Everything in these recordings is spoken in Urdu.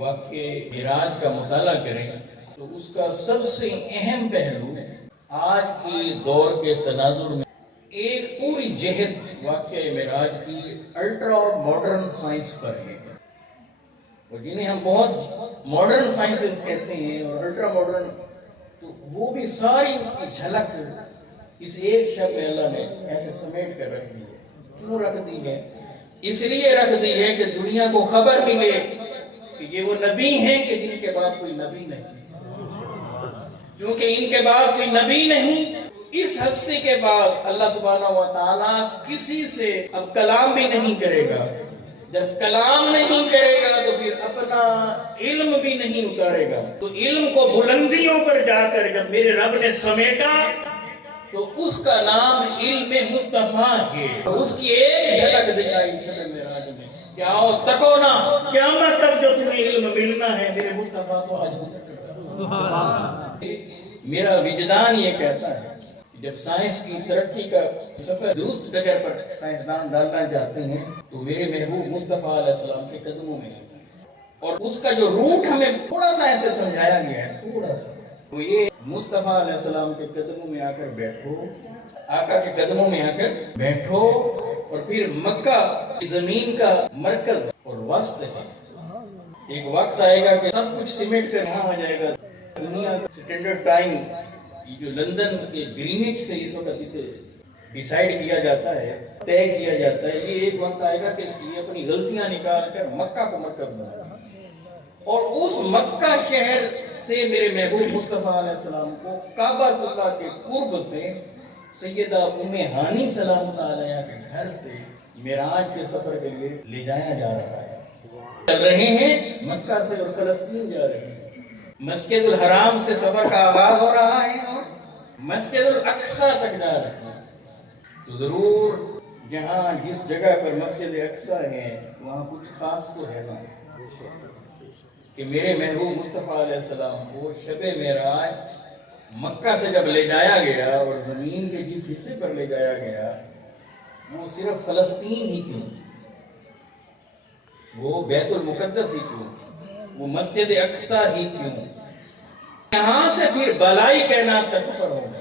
واقعے معراج کا مطالعہ کریں تو اس کا سب سے اہم پہلو آج کے دور کے تناظر میں ایک پوری جہت واقعہ معراج کی الٹرا ماڈرن سائنس پر ہے، اور جنہیں ہم بہت ماڈرن سائنسز کہتے ہیں اور الٹرا ماڈرن، تو وہ بھی ساری اس کی جھلک اس ایک شب میں اللہ نے ایسے سمیٹ کر رکھ دی ہے۔ کیوں رکھ دی ہے؟ اس لیے رکھ دی ہے کہ دنیا کو خبر ملے کہ یہ وہ نبی ہیں کہ جن کے بعد کوئی نبی نہیں، کیونکہ ان کے بعد کوئی نبی نہیں، اس ہستی کے بعد اللہ سبحانہ و تعالیٰ کسی سے اب کلام بھی نہیں کرے گا۔ جب کلام نہیں کرے گا تو پھر اپنا علم بھی نہیں اتارے گا، تو علم کو بلندیوں پر جا کر جب میرے رب نے سمیٹا تو اس کا نام علم مصطفیٰ ہے۔ اس کی ایک جھلک دکھائی شب معراج میں کہ آؤ تکو نا، قیامت تک جو تمہیں علم ملنا ہے میرے مصطفیٰ تو آج ہو سکتا ہے۔ میرا وجدان یہ کہتا ہے کہ جب سائنس کی ترقی کا سفر درست جگہ پر سائنسدان ڈالنا چاہتے ہیں تو میرے محبوب مصطفیٰ علیہ السلام کے قدموں میں ہے، اور اس کا جو روٹ ہمیں تھوڑا سا ایسے سمجھایا گیا ہے، تھوڑا سا، وہ یہ مصطفیٰ علیہ السلام کے قدموں میں آ کر بیٹھو، آقا کے قدموں میں آ کر بیٹھو، اور پھر مکہ کی زمین کا مرکز اور وسط ہے۔ ایک وقت آئے گا کہ سب کچھ سمیٹ کر یہاں آ جائے گا۔ دنیا کا سٹینڈرڈ ٹائم جو لندن کے گرینچ سے اس وقت اسے ڈیسائیڈ کیا جاتا ہے، طے کیا جاتا ہے، یہ ایک وقت آئے گا کہ یہ اپنی غلطیاں نکال کر مکہ کو مرکز بنائے گا، اور اس مکہ شہر سے میرے محبوب مصطفیٰ علیہ السلام کو کعبہ اللہ کے قرب سے سیدہ ام ہانی سلام علیہ کے گھر سے معراج کے سفر کے لیے لے جایا جا رہا ہے۔ چل رہے ہیں مکہ سے اور فلسطین جا رہے ہیں، مسجد الحرام سے سفر کا آغاز ہو رہا ہے اور مسجد الاقصیٰ تک جا رہے ہیں۔ تو ضرور جہاں جس جگہ پر مسجد اقصیٰ ہے وہاں کچھ خاص تو ہے نا، کہ میرے محبوب مصطفیٰ علیہ السلام کو شب معراج مکہ سے جب لے جایا گیا اور زمین کے جس حصے پر لے جایا گیا وہ صرف فلسطین ہی کیوں، وہ بیت المقدس ہی کیوں، وہ مسجد اقصیٰ ہی کیوں، یہاں سے پھر بالائی کائنات کا سفر ہوگا،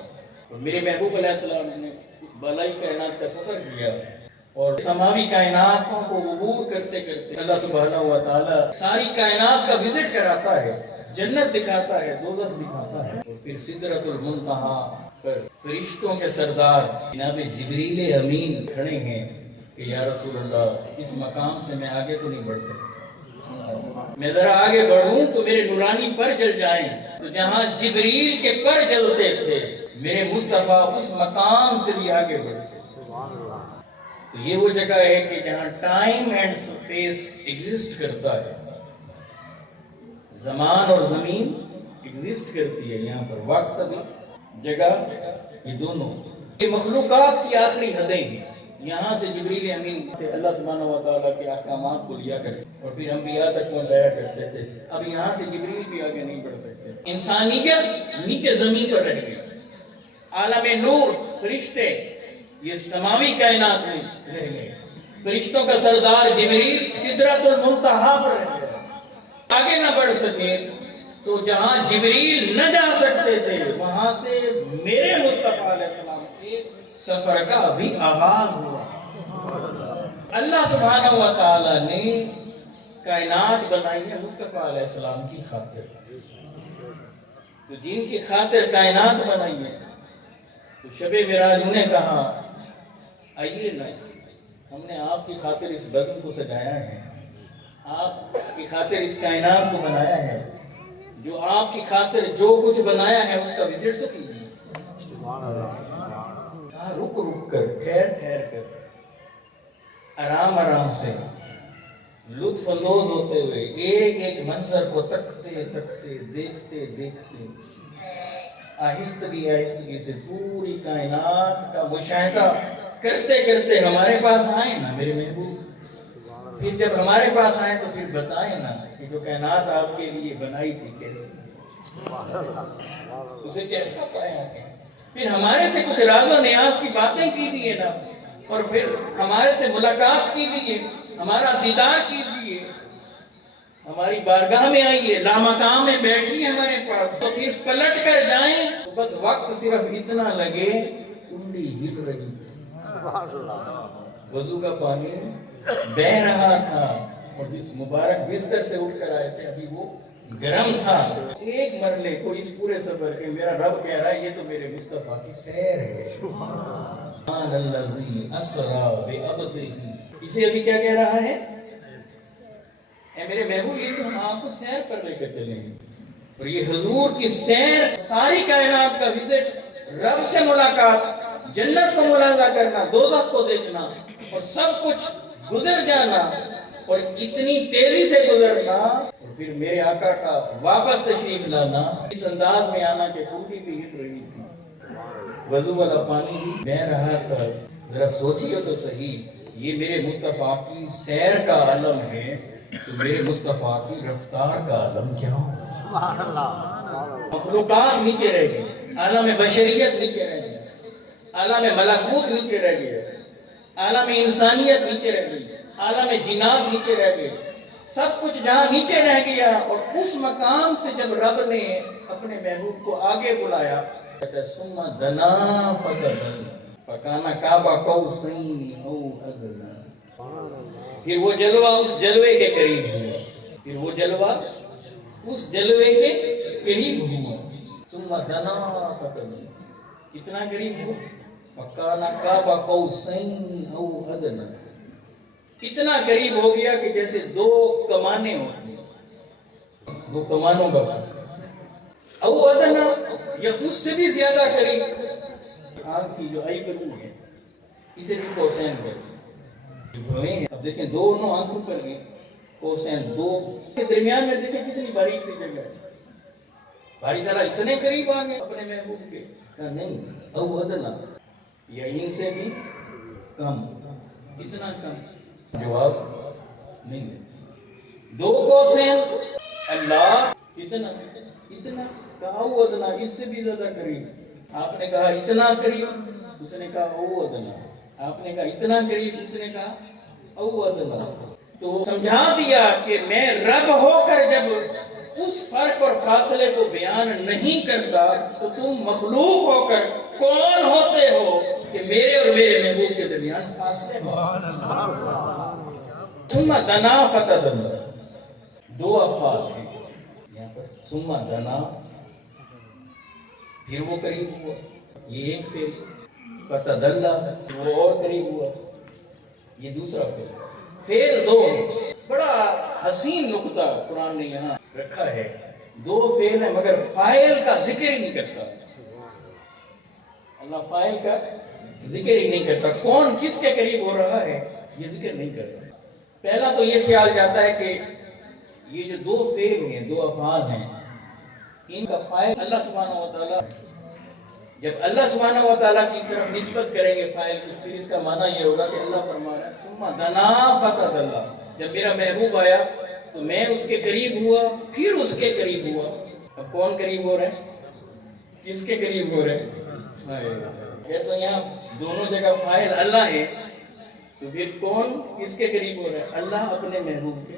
اور میرے محبوب علیہ السلام نے اس بالائی کائنات کا سفر کیا، اور سماوی کائناتوں کو عبور کرتے کرتے اللہ سبحانہ و تعالیٰ ساری کائنات کا وزٹ کراتا ہے، جنت دکھاتا ہے، دوزخ دکھاتا ہے، اور پھر سدرۃ المنتہا پر فرشتوں کے سردار جناب جبریل امین کھڑے ہیں کہ یا رسول اللہ اس مقام سے میں آگے تو نہیں بڑھ سکتا، میں ذرا آگے بڑھوں تو میرے نورانی پر جل جائیں، تو جہاں جبریل کے پر جلتے تھے میرے مصطفیٰ اس مقام سے بھی آگے بڑھتے۔ تو یہ وہ جگہ ہے کہ جہاں ٹائم اینڈ سپیس ایگزسٹ کرتا ہے، زمان اور زمین ایگزسٹ کرتی ہے، یہاں پر وقت بھی جگہ یہ دونوں، یہ مخلوقات کی آخری حدیں ہیں۔ یہاں سے جبریل امین سے اللہ سبحانہ و تعالیٰ کے احکامات کو لیا کرتے اور پھر انبیاء تک پہنچایا کرتے تھے، اب یہاں سے جبریل بھی آگے نہیں بڑھ سکتے، انسانیت نیچے زمین پر رہ گئی، عالم نور فرشتے یہ سماوی کائنات میں رہ گئے، فرشتوں کا سردار جبریل سدرۃ المنتہا پر رہ گئے، آگے نہ بڑھ سکے، تو جہاں جبریل نہ جا سکتے تھے وہاں سے میرے مصطفیٰ علیہ السلام کے سفر کا بھی آغاز ہوا۔ اللہ سبحانہ و تعالیٰ نے کائنات بنائی ہے مصطفیٰ علیہ السلام کی خاطر، تو جن کی خاطر کائنات بنائی ہے تو شب معراج نے کہا آئیے نا، ہم نے آپ کی خاطر اس بزم کو سجایا ہے، آپ کی خاطر اس کائنات کو بنایا ہے، جو آپ کی خاطر جو کچھ بنایا ہے اس کا وزٹ تو کیجیے، رک رک کر، ٹھہر ٹھہر کر، آرام آرام سے، لطف اندوز ہوتے ہوئے ایک ایک منظر کو تکتے تکتے دیکھتے دیکھتے آہستگی آہستگی سے پوری کائنات کا مشاہدہ کرتے کرتے ہمارے پاس آئے نا میرے محبوب، پھر جب ہمارے پاس آئے تو پھر بتائیں نا کہ جو کائنات آپ کے لیے بنائی تھی کیسی، اسے کیسا پایا ہے، پھر ہمارے سے کچھ راز و نیاز کی باتیں کی دیئے نا، اور پھر ہمارے سے ملاقات کی دیئے، ہمارا دیدار کی دیئے، ہماری بارگاہ میں آئی ہے، لامقام میں بیٹھی ہے ہمارے پاس، تو پھر پلٹ کر جائیں تو بس وقت صرف اتنا لگے کنڈی ہل رہی تھی، وضو کا پانی بہ رہا تھا، اور جس مبارک بستر سے اٹھ کر آئے تھے ابھی وہ گرم تھا۔ ایک مرلے کو اس پورے سفر کے میرا رب کہہ رہا ہے یہ تو میرے مصطفیٰ کی سیر ہے۔ سبحان الذی اسری بعبدہ، اسے ابھی کیا کہہ رہا ہے؟ اے میرے محبوب یہ تو ہم آپ کو سیر پر لے کر چلے ہیں، اور یہ حضور کی سیر، ساری کائنات کا وزٹ، رب سے ملاقات، جنت کو ملاحظہ کرنا، دوزخ کو دیکھنا، اور سب کچھ گزر جانا، اور اتنی تیزی سے گزرنا، اور پھر میرے آقا کا واپس تشریف لانا، اس انداز میں آنا کہ ٹوٹی بھی ہل رہی تھی، وضو والا پانی بھی بہ رہا تھا۔ ذرا سوچیے تو صحیح، یہ میرے مصطفیٰ کی سیر کا عالم ہے، تو میرے مصطفیٰ کی رفتار کا عالم کیا ہو؟ مخلوقات نیچے رہ گئی، عالم بشریت نیچے رہ گئی، عالم ملکوت نیچے رہ گئی، عالم انسانیت نیچے رہ گئی، عالم جنات نیچے رہ گئے، سب کچھ جہاں نیچے رہ گیا، اور اس مقام سے جب رب نے اپنے محبوب کو آگے بلایا، ثم دنا فتدل فکان قاب قوسین او ادنی، پھر وہ جلوہ اس جلوے کے قریب ہوا، پھر وہ جلوہ اس جلوے کے قریب ہوا، ثم دنا فتدل، کتنا قریب ہوا؟ فکان قاب قوسین او ادنی، اتنا قریب ہو گیا کہ جیسے دو کمانیں ہوتی ہیں، دو کمانوں کا فاصلہ، او ادنا، یا اس سے بھی زیادہ قریب، آنکھ کی جو آئی بلو ہے اسے بھی کوسین کہتے ہیں، بھویں ہیں، اب دیکھیں دونوں آنکھوں پر ہیں کوسین، دو کے درمیان میں دیکھیں کتنی باریک سی جگہ ہے، باری تعالیٰ اتنے قریب آ گئے اپنے محبوب کے، نہیں، او ادنا، یا ان سے بھی کم، کتنا کم؟ جواب نہیں دیتے، دو کوسین، اللہ کتنا کہا او ادنا، اس سے بھی زیادہ قریب، آپ نے کہا اتنا قریب، اس نے کہا او ادنا، آپ نے کہا اتنا قریب، اس نے کہا او ادنا، تو سمجھا دیا کہ میں رب ہو کر جب اس فرق اور فاصلے کو بیان نہیں کرتا تو تم مخلوق ہو کر کون ہوتے ہو کہ میرے اور میرے محبوب کے درمیان فاصلے ہو۔ ثم دنا فتدل، دو افعال ہیں یہاں پر، ثم دنا، پھر وہ قریب ہوا، یہ ایک فعل، فتدل، وہ اور قریب ہوا، یہ دوسرا فعل، فعل دو، بڑا حسین نقطہ قرآن نے یہاں رکھا ہے، دو فعل ہیں مگر فاعل کا ذکر ہی نہیں کرتا، اللہ فاعل کا ذکر ہی نہیں کرتا، کون کس کے قریب ہو رہا ہے یہ ذکر نہیں کرتا۔ پہلا تو یہ خیال جاتا ہے کہ یہ جو دو فعل ہیں، دو افعال ہیں، ان کا فاعل اللہ سبحانہ و تعالیٰ، جب اللہ سبحانہ و تعالیٰ کی طرف نسبت کریں گے فاعل کو، پھر اس کا معنی یہ ہوگا کہ اللہ فرما رہا ہے ثم دنا فتدل، جب میرا محبوب آیا تو میں اس کے قریب ہوا، پھر اس کے قریب ہوا۔ اب کون قریب ہو رہے ہیں؟ کس کے قریب ہو رہے ہیں؟ یہ تو یہاں دونوں جگہ فاعل اللہ ہے، تو پھر کون کس کے قریب ہو رہا ہے؟ اللہ اپنے محبوب کے۔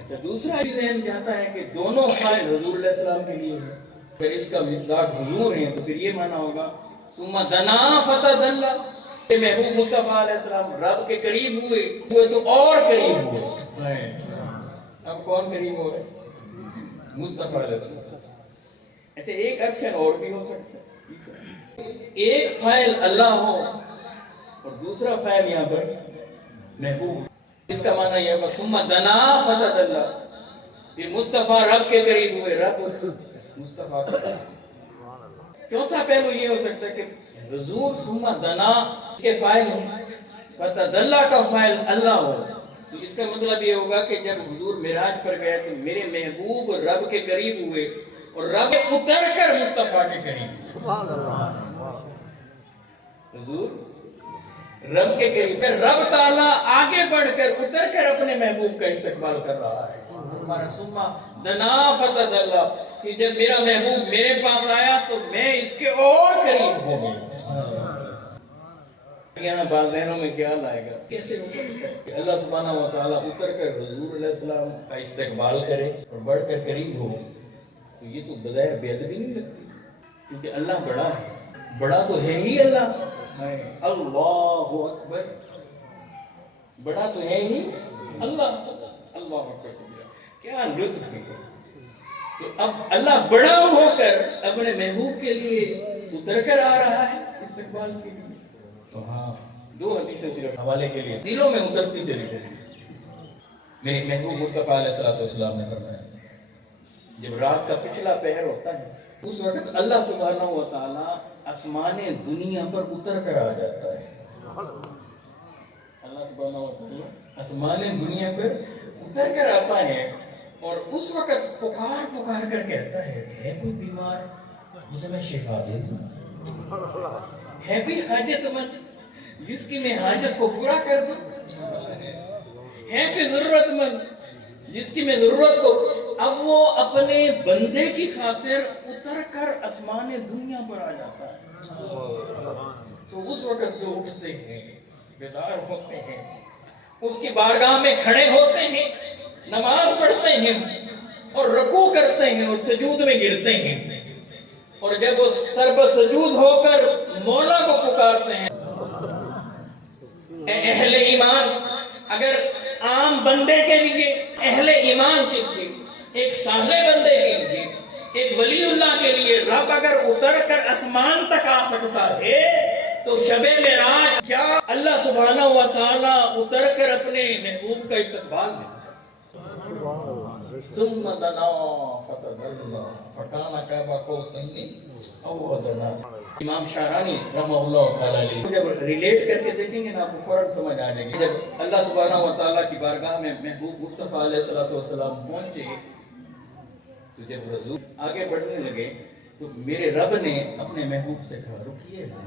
اچھا، دوسرا ذہن جاتا ہے کہ دونوں فاعل حضور علیہ السلام کے لیے ہے، پھر اس کا مصداق حضور ہے، تو پھر یہ معنی ہوگا ثم دنا فتدل، محبوب مصطفیٰ علیہ السلام رب کے قریب ہوئے تو اور قریب ہوئے۔ اب کون قریب ہو رہے؟ مصطفیٰ علیہ السلام۔ اچھا، ایک ایکشن اور بھی ہو سکتا ہے، ایک فاعل اللہ ہو اور دوسرا فاعل یہاں پر محبوب، اس کا معنی یہ ہوگا ثم دنا فتدل، پھر مصطفیٰ رب کے قریب ہوئے، رب مصطفیٰ کے قریب۔ چوتھا پہلو یہ ہو سکتا ہے کہ حضور ثم دنا کے فاعل ہو، فتدل کا فاعل اللہ ہو، تو اس کا مطلب یہ ہوگا کہ جب حضور معراج پر گئے تو میرے محبوب رب کے قریب ہوئے اور رب اتر کر مصطفیٰ کے قریب ہوئے۔ حضور رب کے قریب، رب تعالیٰ آگے بڑھ کر اتر کر اپنے محبوب کا استقبال کر رہا ہے۔ ہمارا ثم دنا فتدل، کہ جب میرا محبوب میرے پاس آیا تو میں اس کے اور قریب ہو گیا۔ یہاں بعض ذہنوں میں خیال آئے گا کیسے ہو سکتا ہے کہ اللہ سبحانہ و تعالیٰ اتر کر حضور علیہ السلام کا استقبال کرے اور بڑھ کر قریب ہو، تو یہ تو بظاہر بے ادبی نہیں لگتی، کیونکہ اللہ بڑا ہے، بڑا تو ہے ہی اللہ ہے، اللہ اکبر، بڑا تو ہے ہی اللہ، اللہ اکبر، کیا لطف ہے۔ تو اب اللہ بڑا ہو کر اپنے محبوب کے لیے اتر کر آ رہا ہے استقبال کے لیے۔ تو ہاں، دو حدیثیں صرف حوالے کے لیے دلوں میں اترتی چلی گئی۔ میرے محبوب مصطفیٰ علیہ السلام نے فرمایا جب رات کا پچھلا پہر ہوتا ہے اس وقت اللہ سبحانہ و تعالیٰ آسمان دنیا پر اتر کر آ جاتا ہے۔ اللہ سبحانہ و تعالیٰ آسمان دنیا پر اتر کر آتا ہے اور اس وقت پکار کر کہتا ہے کوئی بیمار جسے میں شفا دے دوں، ہے کوئی حاجت مند جس کی میں حاجت کو پورا کر دوں، ہے کوئی ضرورت مند جس کی میں ضرورت کو۔ اب وہ اپنے بندے کی خاطر اتر کر آسمان دنیا پر آ جاتا ہے۔ تو اس وقت جو اٹھتے ہیں، بیدار ہوتے ہیں، اس کی بارگاہ میں کھڑے ہوتے ہیں، نماز پڑھتے ہیں اور رکوع کرتے ہیں اور سجود میں گرتے ہیں، اور جب وہ سر پر سجود ہو کر مولا کو پکارتے ہیں، اے اہل ایمان، اگر عام بندے کے لیے، اہل ایمان کے لیے، ایک صالح بندے کے لیے، ایک ولی اللہ کے لیے رب اگر اتر کر آسمان تک آ سکتا ہے تو شب معراج کیا اللہ سبحانہ و تعالیٰ اتر کر اپنے محبوب کا استقبال نہیں کر سکتا؟ ثم دنا فتدلى فكان قاب قوسين او ادنى۔ امام شارانی رحمہ اللہ تعالیٰ علیہ جب ریلیٹ کر کے دیکھیں گے نا آپ کو فوراً سمجھ آ جائے گی۔ جب اللہ سبحانہ و تعالیٰ کی بارگاہ میں محبوب مصطفیٰ علیہ السلام پہنچے تو جب حضور آگے بڑھنے لگے تو میرے رب نے اپنے محبوب سے کہا رکیے نا،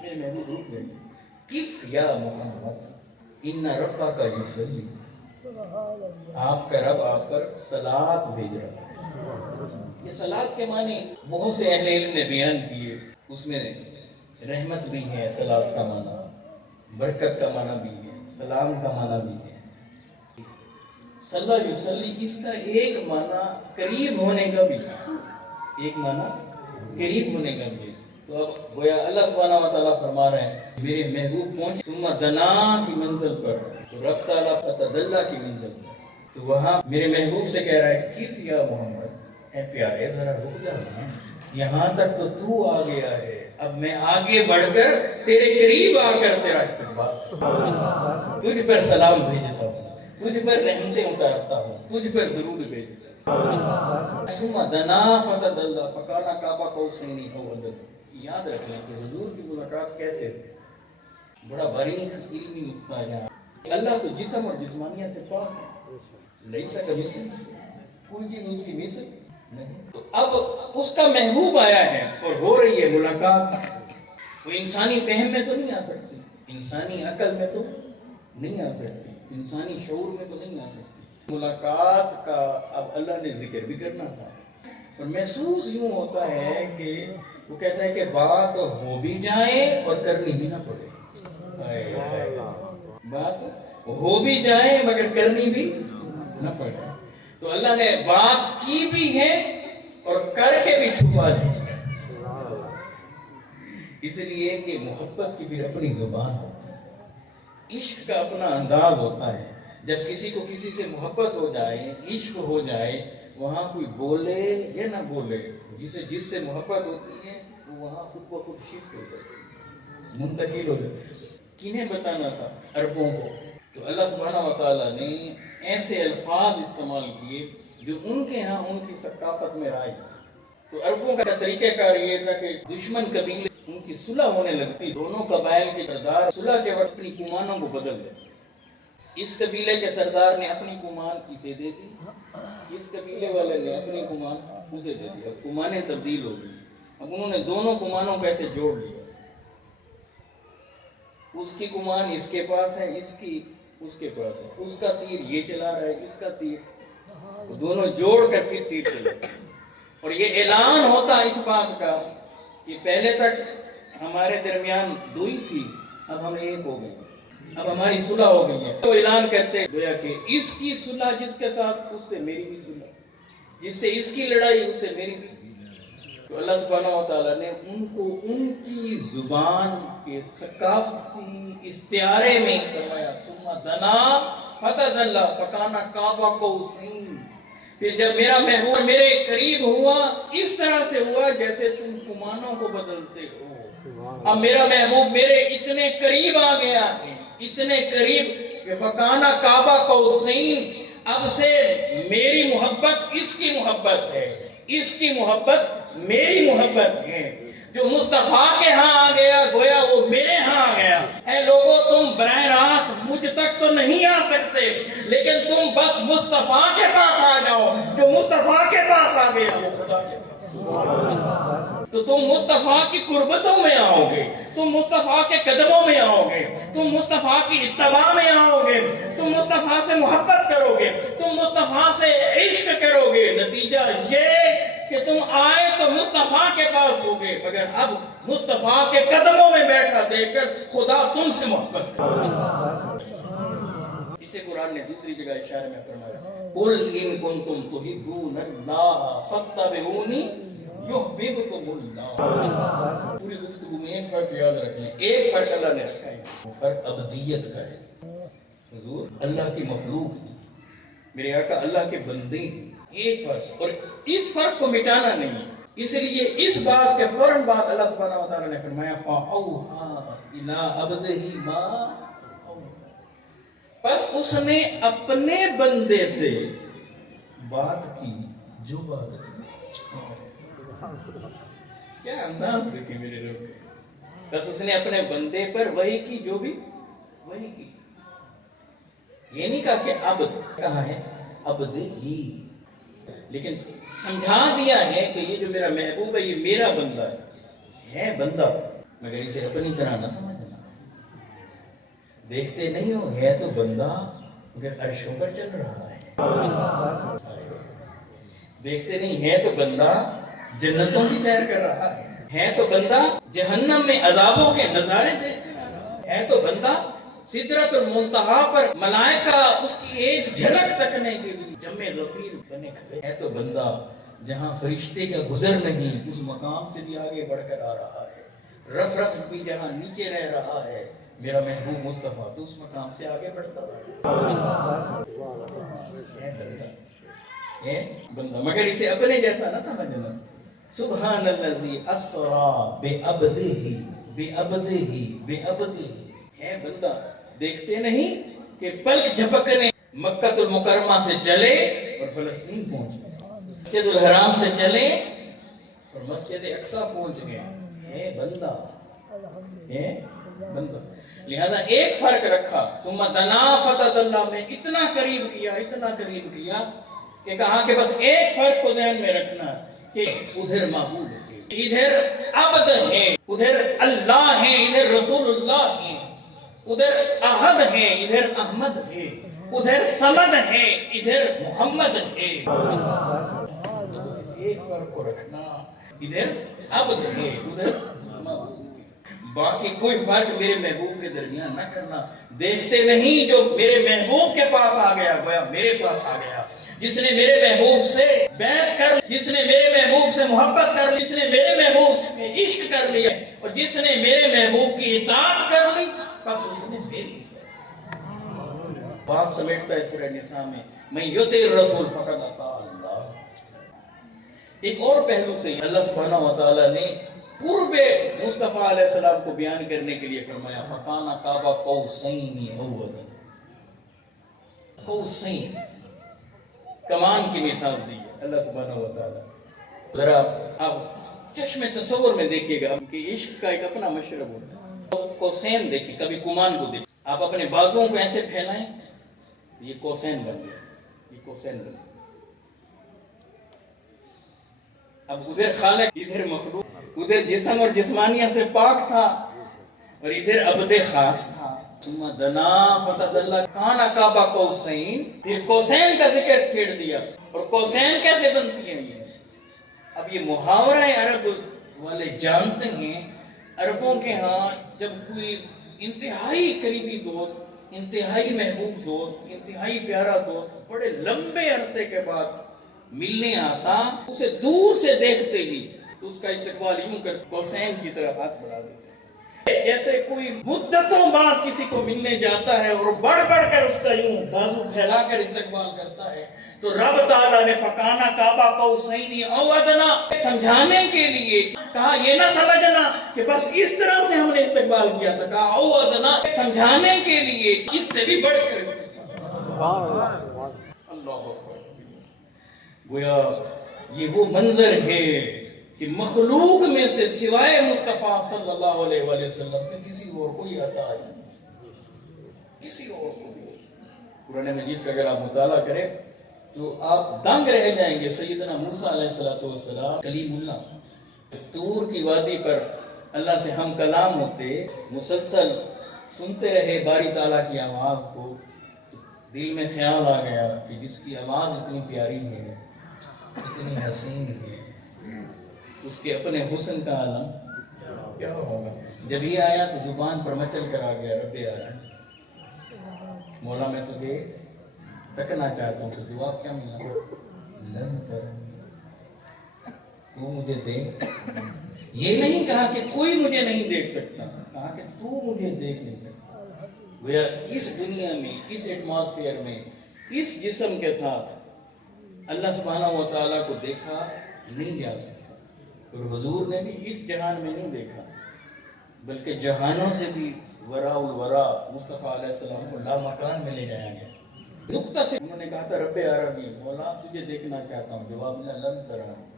میرے محبوب رک گئے، کف یا محمد ان ربک یصلی، آپ کا رب آپ پر صلات بھیج رہا ہے۔ یہ صلات کے معنی بہت سے اہل علم نے بیان کیے، اس میں رحمت بھی ہے، صلات کا معنی برکت کا معنی بھی ہے، سلام کا معنی بھی ہے۔ صلی یصلی اس کا ایک معنی قریب ہونے کا بھی ہے، ایک معنی قریب ہونے کا بھی ہے۔ تو اب گویا اللہ سبحانہ و تعالیٰ فرما رہے ہیں میرے محبوب پہنچ ثم دنا کی منزل پر، تو رب تعالیٰ فتدلی کی منزل پر، تو وہاں میرے محبوب سے کہہ رہا ہے کف یا محمد، اے پیارے ذرا رک جا نا، یہاں تک تو آ گیا ہے، اب میں آگے بڑھ کر تیرے قریب آ کر تیرا استقبال، تجھ پر سلام بھیجتا ہوں، تجھ پر رحمتیں اتارتا ہوں، تجھ پر درود بھیجتا ہوں۔ ثم دنا فتدلی فکان قاب قوسین او ادنی۔ یاد رکھ لیں کہ حضور کی ملاقات کیسے ہوئی، بڑا باریک علمی نقطہ ہے یہاں۔ اللہ تو جسم اور جسمانیت سے پاک ہے، لیسا کمثلہ، کوئی چیز اس کی مثل نہیں۔ تو اب اس کا محبوب آیا ہے اور ہو رہی ہے ملاقات، وہ انسانی فہم میں تو نہیں آ سکتی، انسانی عقل میں تو نہیں آ سکتی، انسانی شعور میں تو نہیں آ سکتی۔ ملاقات کا اب اللہ نے ذکر بھی کرنا تھا، اور محسوس یوں ہوتا ہے کہ وہ کہتا ہے کہ بات ہو بھی جائے اور کرنی بھی نہ پڑے، بات ہو بھی جائے مگر کرنی بھی نہ پڑے۔ تو اللہ نے بات کی بھی ہے اور کر کے بھی چھپا دی، اس لیے کہ محبت کی پھر اپنی زبان ہوتی ہے، عشق کا اپنا انداز ہوتا ہے۔ جب کسی کو کسی سے محبت ہو جائے، عشق ہو جائے، وہاں کوئی بولے یا نہ بولے، جس سے محبت ہوتی ہے وہ وہاں خود بخود شفٹ ہو جاتی ہے، منتقل ہو جاتی ہے۔ کنہیں بتانا تھا؟ عربوں کو۔ تو اللہ سبحانہ و تعالیٰ نے ایسے الفاظ استعمال کیے جو ان کے ہاں ان کی ثقافت میں رائج تھے۔ تو عربوں کا طریقہ کار یہ تھا کہ دشمن قبیلے ان کی صلح ہونے لگتی، دونوں قبائل کے سردار صلح کے وقت اپنی کمانوں کو بدل دیتے، اس قبیلے کے سردار نے اپنی کمان اسے دے دی، اس قبیلے والے نے اپنی کمان اسے دے دی، اب کمانیں تبدیل ہو گئی، اب انہوں نے دونوں کمانوں کو ایسے جوڑ لیا، اس کی کمان اس کے پاس ہے، اس کی اس کے پاس ہے، اس کا تیر یہ چلا رہا ہے، اس کا تیر، وہ دونوں جوڑ کر پھر تیر چلاتے، اور یہ اعلان ہوتا اس بات کا کہ پہلے تک ہمارے درمیان دوئی تھی، اب ہم ایک ہو گئے، اب ہماری صلح ہو گئی ہے. تو اعلان کرتے گویا کہ اس کی صلح جس کے ساتھ، اس سے میری بھی صلح، جس سے اس کی لڑائی اس سے میری بھی. تو اللہ سبحانہ و تعالیٰ نے ان کو ان کی زبان کے ثقافتی استعارے میں فرمایا ثم دنا فتدلی فکان قاب قوسین. پھر جب میرا محبوب میرے قریب ہوا، اس طرح سے ہوا جیسے تم کمانوں کو بدلتے ہو. اب میرا محبوب میرے اتنے قریب آ گیا ہے، اتنے قریب کہ فکان قاب قوسین. اب سے میری محبت اس کی محبت ہے، اس کی محبت میری محبت ہے. جو مصطفیٰ کے ہاں آ گیا گویا وہ میرے ہاں آ گیا. اے لوگوں تم براہ راست مجھ تک تو نہیں آ سکتے، لیکن تم بس مصطفیٰ کے پاس آ جاؤ. جو مصطفیٰ کے پاس آ گیا وہ خدا کے پاس. تو تم مصطفیٰ کی قربتوں میں آؤ گے، تم مصطفیٰ کے قدموں میں آؤ گے، تم مصطفیٰ کی اتباع میں آؤ گے، تم مصطفیٰ سے محبت کرو گے، تم مصطفیٰ سے عشق کرو گے. نتیجہ یہ کہ تم آئے تو مصطفیٰ کے پاس ہوگے، مگر اب مصطفیٰ کے قدموں میں بیٹھا دیکھ کر خدا تم سے محبت کرے. اسے قرآن نے دوسری جگہ اشارے میں فرمایا قل ان کنتم تحبون اللہ فاتبعونی یحببکم اللہ. پوری گفتگو میں ایک فرق یاد رکھ لیں، ایک فرق اللہ نے رکھا ہے، وہ فرق ابدیت کا ہے. حضور اللہ کی مخلوق ہے، میرے آقا اللہ کے بندے ہیں. ایک فرق، اور اس فرق کو مٹانا نہیں ہے. اس لیے اس بات کے فوراً بعد اللہ سبحانہ و تعالیٰ نے فرمایا فَأَوْحَىٰ إِلَىٰ عَبْدِهِ مَا أَوْحَىٰ. پس اس نے اپنے بندے سے بات کی جو بات کی. کیا انداز دیکھیں میرے لوگ. بس اس نے اپنے بندے پر وحی کی جو بھی وحی کی. یہ نہیں کہا کہ عبد، کہا ہے عبد ہی، لیکن سمجھا دیا ہے کہ یہ جو میرا محبوب ہے یہ میرا بندہ ہے بندہ، مگر اسے اپنی طرح نہ سمجھنا. دیکھتے نہیں ہو ہے تو بندہ مگر عرشوں پر چل رہا ہے. دیکھتے نہیں ہے تو بندہ جنتوں کی سیر کر رہا ہے تو بندہ جہنم میں عذابوں کے نظارے دیکھ رہا ہے تو بندہ سدرۃ المنتہا پر ملائکہ اس کی ایک جھلک تکنے کے لیے جمع غفیر بنے کھڑے ہے تو بندہ جہاں فرشتے کا گزر نہیں اس مقام سے بھی آگے بڑھ کر آ رہا ہے. رف رف بھی جہاں نیچے رہ رہا ہے میرا محبوب مصطفیٰ تو اس مقام سے آگے بڑھتا رہا ہے بندہ، مگر اسے اپنے جیسا نہ سمجھنا. سبحان الذی اسری بعبدہ ہے بندہ. دیکھتے نہیں کہ پلک جھپکنے مکہ المکرمہ سے چلے اور فلسطین پہنچ گئے، مسجد الحرام سے چلے اور مسجد اقصی پہنچ گئے. ہے بندہ، ہے بندہ. لہذا ایک فرق رکھا ثم دنا فتدلی میں اتنا قریب کیا کہ کہا کہ بس ایک فرق کو ذہن میں رکھنا کہ ادھر معبود ہے، ادھر عبد ہے، ادھر اللہ ہے، ادھر رسول اللہ ہے، ادھر احد ہے، ادھر احمد ہے، ادھر صمد ہے، ادھر محمد ہے. ایک فرق کو رکھنا، ادھر عبد ہے، ادھر معبود ہے. باقی کوئی فرق میرے محبوب کے درمیان نہ کرنا. دیکھتے نہیں جو میرے محبوب کے پاس آ گیا گویا میرے پاس آ گیا. جس نے میرے محبوب سے بیعت کر، جس نے میرے محبوب سے محبت کر لی، جس نے میرے محبوب سے عشق کر لیا، اور جس نے میرے محبوب کی اطاعت کر لی بس اس نے میری بات سمیٹتا ہے سورہ نساء میں من یطع الرسول فقد اطاع اللہ. ایک اور پہلو سے اللہ سبحانہ و تعالیٰ نے قرب مصطفیٰ علیہ السلام کو بیان کرنے کے لیے فرمایا فکان قاب قوسین او ادنی. قوسین کمان کی مثال دی ہے اللہ سبحانہ و تعالیٰ. ذرا آپ چشم تصور میں دیکھیے گا کہ عشق کا ایک اپنا مشرب ہوتا ہے. قوسین دیکھیے، کبھی کمان کو دیکھیے، آپ اپنے بازوؤں کو ایسے پھیلائیں یہ قوسین بن گیا، یہ قوسین بن گیا. اب ادھر خالق ادھر مخلوق، ادھر جسم اور جسمانیت سے پاک تھا اور ادھر عبد خاص تھا. ثم دنا فتدلی کان قاب قوسین. پھر قوسین کا ذکر چھیڑ دیا. اور قوسین کیسے بنتی ہیں یہ؟ اب یہ محاورہ عرب والے جانتے ہیں عربوں کے ہاں جب کوئی انتہائی قریبی دوست، انتہائی محبوب دوست، انتہائی پیارا دوست بڑے لمبے عرصے کے بعد ملنے آتا، اسے دور سے دیکھتے ہی تو اس کا استقبال یوں کر کوسین کی طرح ہاتھ بڑھا دیتے، جیسے کوئی مدتوں بعد کسی کو ملنے جاتا ہے اور بڑھ بڑھ کر اس کا یوں بازو پھیلا کر استقبال کرتا ہے، تو رب تعالیٰ نے فکانا کعبہ قوسین او ادنا سمجھانے کے لیے کہا یہ نہ سمجھنا کہ بس اس طرح سے ہم نے استقبال کیا تھا، کہا او ادنا سمجھانے کے لیے اس سے بھی بڑھ کر استقبال۔ اللہ اکبر۔ گویا یہ وہ منظر ہے کہ مخلوق میں سے سوائے مصطفیٰ صلی اللہ علیہ وآلہ وسلم کے کسی اور کوئی عطا ہی نہیں، کسی اور کو بھی۔ قرآن مجید کا اگر آپ مطالعہ کریں تو آپ دنگ رہ جائیں گے۔ سیدنا موسیٰ علیہ السلام کلیم اللہ طور کی وادی پر اللہ سے ہم کلام ہوتے، مسلسل سنتے رہے باری تعالیٰ کی آواز کو، دل میں خیال آ گیا کہ جس کی آواز اتنی پیاری ہے، اتنی حسین ہے، اس کے اپنے حسن کا عالم کیا ہوگا۔ جب یہ آیا تو زبان پر مچل کر آ گیا، رب یارا مولا میں تجھے تکنا چاہتا ہوں، تو جواب کیا ملا؟ لن ترنی، تو مجھے دیکھ۔ یہ نہیں کہا کہ کوئی مجھے نہیں دیکھ سکتا، کہا کہ تو مجھے دیکھ نہیں سکتا۔ گویا اس دنیا میں، اس ایٹماسفیئر میں، اس جسم کے ساتھ اللہ سبحانہ و تعالیٰ کو دیکھا نہیں جا سکتا، اور حضور نے بھی اس جہان میں نہیں دیکھا، بلکہ جہانوں سے بھی وراء الورا مصطفیٰ علیہ السلام کو لامکان میں لے جایا گیا۔ نقطہ سے انہوں نے کہا تھا رب عربی مولا تجھے دیکھنا چاہتا ہوں، جواب ملا لن ترانی۔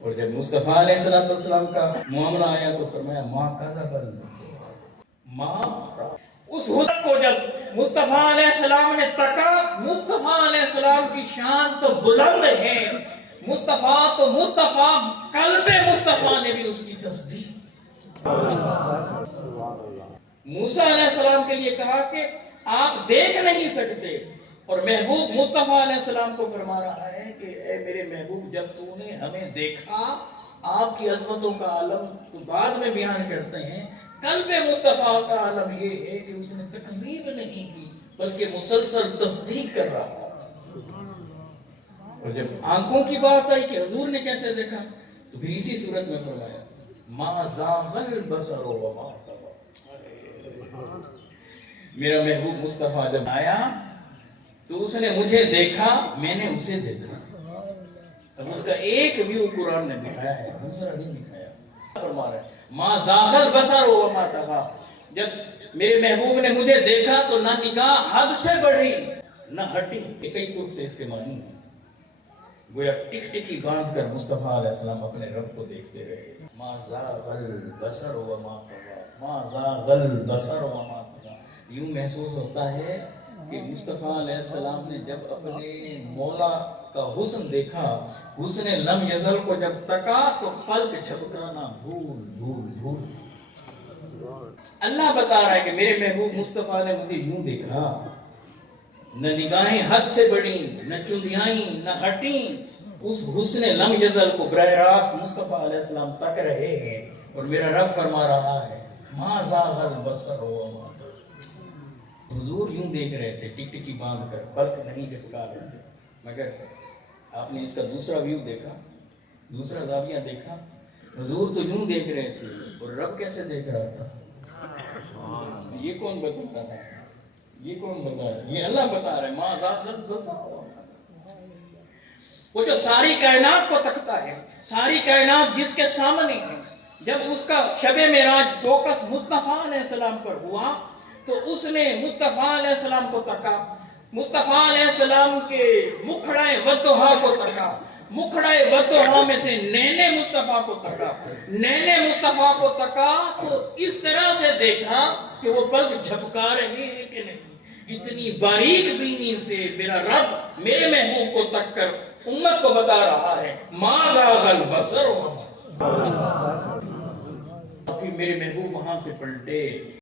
اور جب مصطفیٰ علیہ السلام کا معاملہ آیا تو فرمایا ما کذب ما، اس حسن کو جب مصطفیٰ علیہ السلام نے تکا، مصطفیٰ علیہ السلام کی شان تو بلند ہے، مصطفیٰ تو مصطفیٰ، قلب مصطفیٰ نے بھی اس کی تصدیق۔ موسیٰ علیہ السلام کے لیے کہا کہ آپ دیکھ نہیں سکتے، اور محبوب مصطفیٰ علیہ السلام کو فرما رہا ہے کہ اے میرے محبوب جب تو نے ہمیں دیکھا، آپ کی عظمتوں کا عالم تو بعد میں بیان کرتے ہیں، قلب مصطفیٰ کا عالم یہ ہے کہ اس نے تکذیب نہیں کی بلکہ مسلسل تصدیق کر رہا۔ اور جب آنکھوں کی بات آئی کہ حضور نے کیسے دیکھا، تو پھر اسی صورت میں فرمایا ما زاغ البصر وما طغى۔ میرا محبوب مصطفیٰ جب آیا تو اس نے مجھے دیکھا، میں نے اسے دیکھا۔ اب اس کا ایک ویو قرآن نے دکھایا ہے، دوسرا نہیں دکھایا۔ فرما رہا ہے ما زاغ البصر وما طغى، جب میرے محبوب نے مجھے دیکھا تو نہ نگاہ حد سے بڑھی نہ ہٹی۔ کئی طرق سے اس کے معنی ہیں، گویا ٹک ٹکی باندھ کر مصطفیٰ علیہ السلام اپنے رب کو دیکھتے رہے۔ ما زاغ البصر وما طغى، ما زاغ البصر وما طغى۔ یوں محسوس ہوتا ہے کہ مصطفیٰ علیہ السلام نے جب اپنے مولا کا حسن دیکھا، حسن لم یزل کو جب تکا تو پلک جھپکانا بھول بھول بھول۔ اللہ بتا رہا ہے کہ میرے محبوب مصطفیٰ نے مجھے یوں دیکھا، نہ نگاہیں حد سے بڑھیں، نہ چندیائیں، نہ ہٹیں، اس حسن لم یزل کو براہ راست مصطفیٰ علیہ السلام تک رہے ہیں، اور میرا رب فرما رہا ہے ما زاغ البصر وما طغى۔ حضور یوں دیکھ رہے تھے ٹک ٹکی باندھ کر، پلک نہیں جھپکا رہے تھے، مگر آپ نے اس کا دوسرا ویو دیکھا، دوسرا زاویہ دیکھا، حضور تو یوں دیکھ رہے تھے اور رب کیسے دیکھ رہا تھا؟ یہ کون بتا رہا ہے؟ یہ کون بتا رہا ہے؟ یہ اللہ بتا رہا ہے ما زاغ البصر۔ وہ جو ساری کائنات کو تکتا ہے، ساری کائنات جس کے سامنے ہے، جب اس کا شب معراج فوکس مصطفیٰ علیہ السلام پر ہوا تو اس نے مصطفیٰ علیہ السلام کو تکا، مصطفیٰ علیہ السلام کے مکھڑائے ودھا کو تکا، مکھڑائے ودھا میں سے نینے مصطفیٰ کو تکا، نینے مصطفیٰ کو تکا تو اس طرح سے دیکھا کہ وہ پلک جھپکا رہے ہیں کہ نہیں۔ اتنی باریک بینی سے میرا رب میرے محبوب کو تک کر امت کو بتا رہا ہے ما زاغ البصر وما طغى۔ پھر میرے محبوب وہاں سے پلٹے۔